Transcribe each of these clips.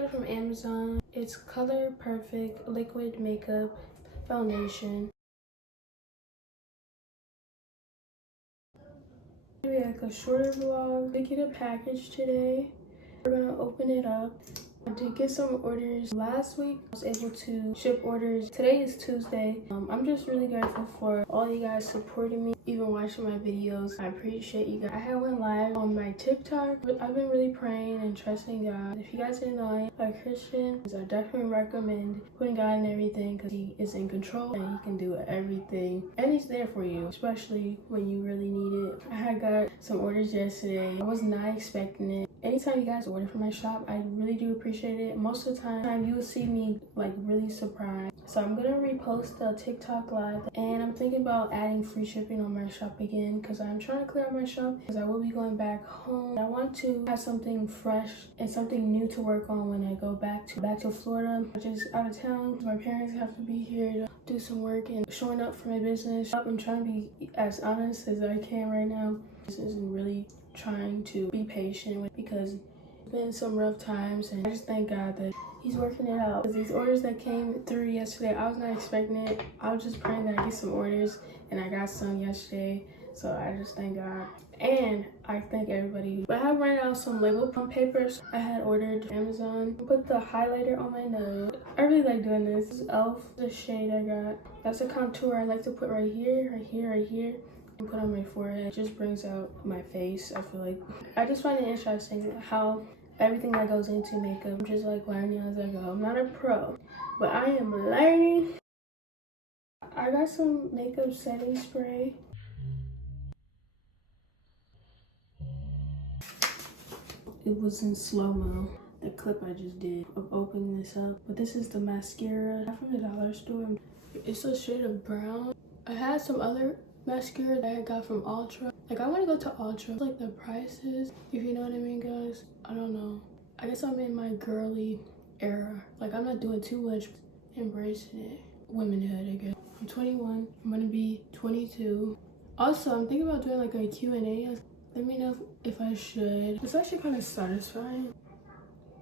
got it from Amazon. It's Color Perfect Liquid Makeup Foundation. Maybe like a shorter vlog. I get a package today. We're gonna open it up. I did get some orders last week. I was able to ship orders. Today is Tuesday. I'm just really grateful for all you guys supporting me, even watching my videos. I appreciate you guys. I had went live on my TikTok, but I've been really praying and trusting God. If you guys didn't know, I'm a Christian. I definitely recommend putting God in everything because He is in control and He can do everything. And He's there for you, especially when you really need it. I had got some orders yesterday. I was not expecting it. Anytime you guys order from my shop, I really do appreciate it. Most of the time, you will see me like really surprised. So I'm gonna repost the TikTok live, and I'm thinking about adding free shipping on my shop again because I'm trying to clear out my shop because I will be going back home. I want to have something fresh and something new to work on when I go back to Florida, which is out of town. My parents have to be here to do some work and showing up for my business. I'm trying to be as honest as I can right now. This isn't really trying to be patient with because it's been some rough times, and I just thank God that He's working it out. Because these orders that came through yesterday, I was not expecting it. I was just praying that I get some orders, and I got some yesterday. So I just thank God. And I thank everybody. But I have run out some label pump papers I had ordered Amazon. Put the highlighter on my nose. I really like doing this. This is e.l.f. the shade I got. That's a contour I like to put right here, right here, right here. Put on my forehead. It just brings out my face. I feel like I just find it interesting how everything that goes into makeup, I'm just like learning as I go. I'm not a pro, but I am learning. I got some makeup setting spray. It was in slow-mo, the clip I just did of opening this up. But this is the mascara from the dollar store. It's a shade of brown. I had some other mascara that I got from Ultra. Like, I want to go to Ultra. Like, the prices, if you know what I mean, guys. I don't know. I guess I'm in my girly era. Like, I'm not doing too much, embracing it. Womanhood, I guess. I'm 21. I'm gonna be 22. Also, I'm thinking about doing like a Q&A. Let me know if I should. It's actually kind of satisfying.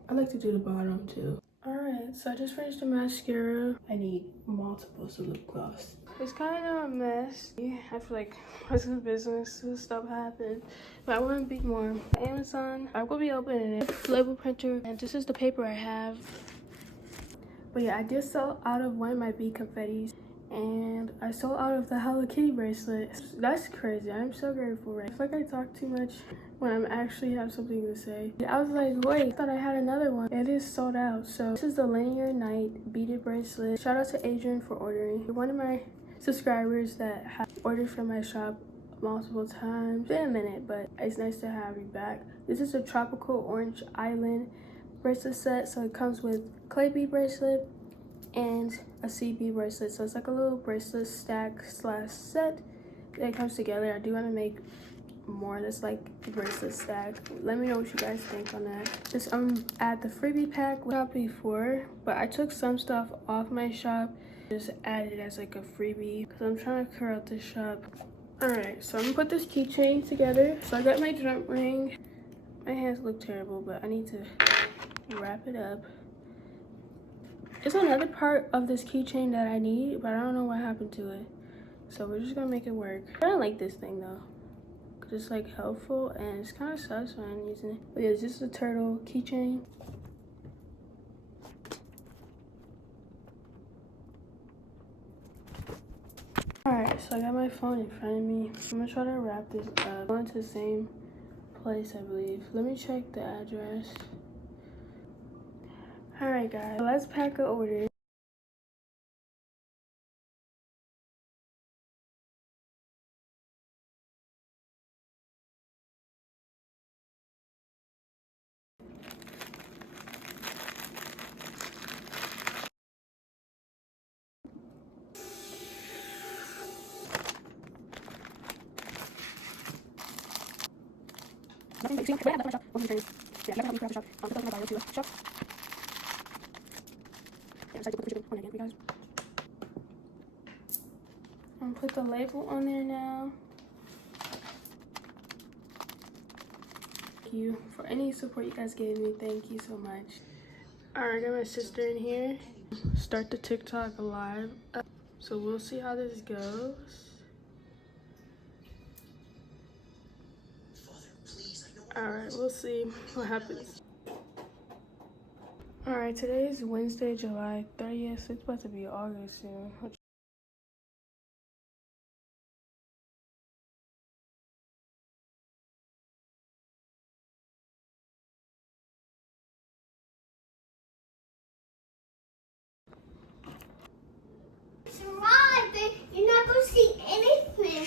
I like to do the bottom too. Alright, so I just finished the mascara. I need multiples of lip gloss. It's kind of a mess. Yeah, I feel like what's the business to stop happening. But I want to be more. Amazon, I will be opening it. Label printer, and this is the paper I have. But yeah, I did sell out of one of my bee confettis. And I sold out of the Hello Kitty bracelet. That's crazy. I'm so grateful, right? I feel like I talk too much when I actually have something to say. I was like, wait, I thought I had another one. It is sold out. So this is the Linear Night beaded bracelet. Shout out to Adrian for ordering. You're one of my subscribers that have ordered from my shop multiple times. It's been a minute, but it's nice to have you back. This is a Tropical Orange Island bracelet set. So it comes with clay bead bracelet and a CB bracelet. So it's like a little bracelet stack slash set that comes together. I do want to make more that's like the bracelet stack. Let me know what you guys think on that. This at the freebie pack we got before, but I took some stuff off my shop, just added as like a freebie because I'm trying to clear out the shop. Alright, so I'm gonna put this keychain together. So I got my jump ring. My hands look terrible, but I need to wrap it up. It's another part of this keychain that I need, but I don't know what happened to it. So we're just gonna make it work. I don't like this thing though, because it's like helpful and it's kind of satisfying using it. But yeah, this is a turtle keychain. Alright, so I got my phone in front of me. I'm gonna try to wrap this up. Going to the same place, I believe. Let me check the address. Alright guys, let's pack an order. I'm gonna put the label on there now. Thank you for any support you guys gave me. Thank you so much. Alright, I got my sister in here. Start the TikTok live. So we'll see how this goes. Alright, we'll see what happens. Alright, today is Wednesday, July 30th. It's about to be August soon. It's right, but you're not going to see anything.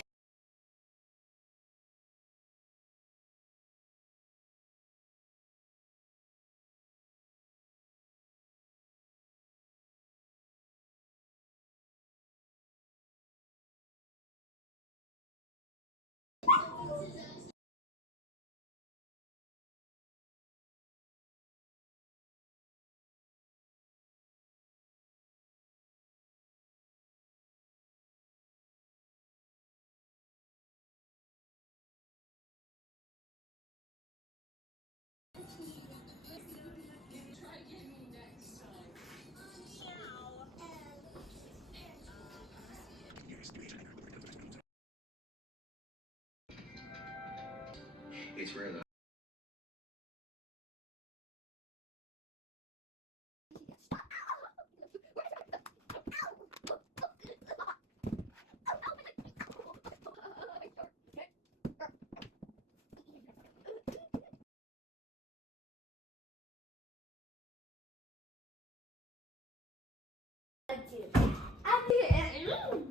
It's rare though.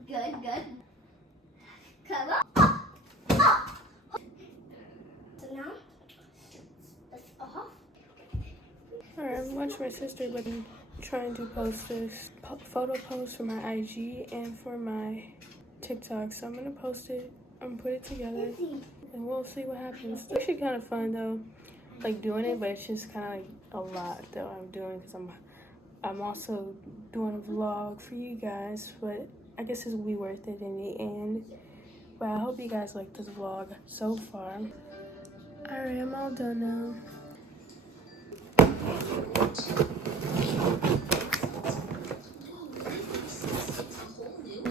Good, good. Come on. So now, it's off. Alright, I'm watching my sister, but I'm trying to post this photo post for my IG and for my TikTok. So I'm gonna post it, I'm gonna put it together, and we'll see what happens. It's actually kind of fun though, like doing it, but it's just kind of like a lot that I'm doing because I'm also doing a vlog for you guys, but I guess it will be worth it in the end. But I hope you guys like this vlog so far. Alright, I'm all done now.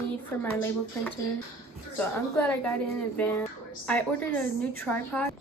Need for my label printer, so I'm glad I got it in advance. I ordered a new tripod.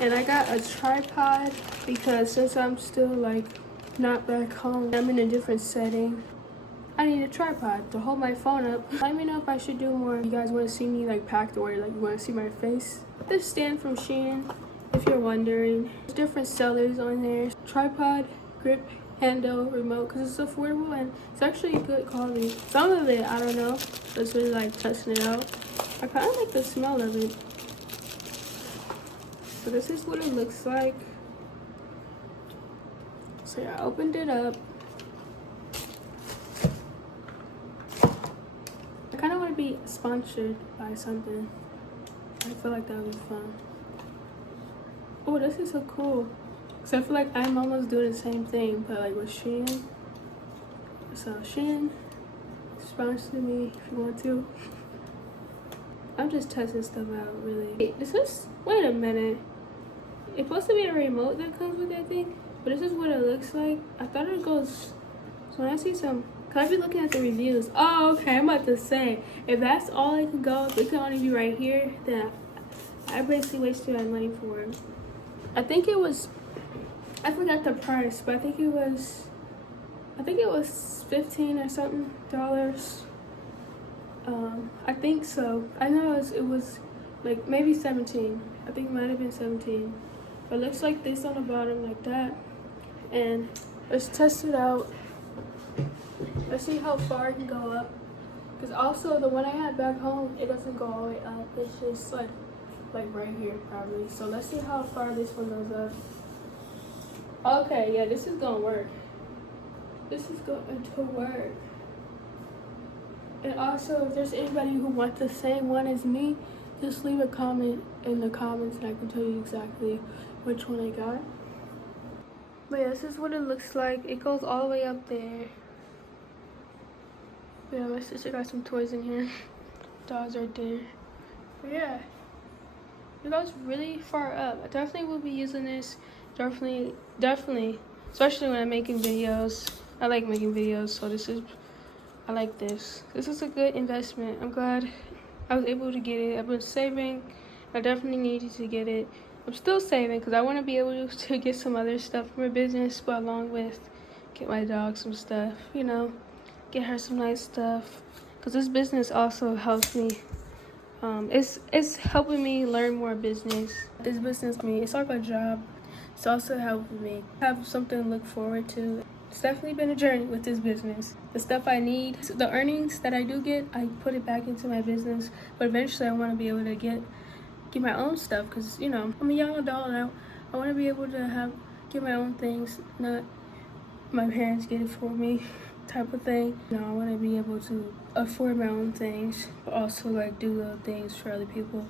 And I got a tripod because since I'm still like not back home, I'm in a different setting. I need a tripod to hold my phone up. Let me know if I should do more. You guys want to see me like packed or like you want to see my face. This stand from Shein, if you're wondering. There's different sellers on there. Tripod, grip, handle, remote, because it's affordable and it's actually good quality. Some of it, I don't know. It's really like testing it out. I kind of like the smell of it. So this is what it looks like. So yeah, I opened it up. I kind of want to be sponsored by something. I feel like that would be fun. Oh, this is so cool. Because I feel like I'm almost doing the same thing, but like with Shein. So Shein, sponsor me if you want to. I'm just testing stuff out, really. Wait a minute. It's supposed to be a remote that comes with that thing, but this is what it looks like. I thought it goes, so when I see some, cause I be looking at the reviews. Oh, okay, I'm about to say, if that's all it can go, if it can only be right here, then I basically wasted my money for it. I think it was, I forgot the price, but I think it was 15 or something dollars. I think so. I know it was like maybe 17. I think it might have been 17. But it looks like this on the bottom like that. And let's test it out. Let's see how far it can go up. Because also the one I had back home, it doesn't go all the way up. It's just like right here probably. So let's see how far this one goes up. Okay, yeah, this is gonna work. This is going to work. And also, if there's anybody who wants the same one as me, just leave a comment in the comments and I can tell you exactly which one I got. But yeah, this is what it looks like. It goes all the way up there. Yeah, my sister got some toys in here. Dogs right there. But yeah, it goes really far up. I definitely will be using this. Definitely. Especially when I'm making videos. I like making videos, so I like this. This is a good investment. I'm glad I was able to get it. I've been saving. I definitely needed to get it. I'm still saving because I want to be able to get some other stuff for my business, but along with get my dog some stuff, you know, get her some nice stuff. Because this business also helps me. It's helping me learn more business. This business, it's like a job. It's also helping me have something to look forward to. It's definitely been a journey with this business. The stuff I need, the earnings that I do get, I put it back into my business. But eventually I want to be able to get my own stuff because, you know, I'm a young adult and I want to be able to get my own things, not my parents get it for me type of thing. You know, I want to be able to afford my own things, but also like do little things for other people.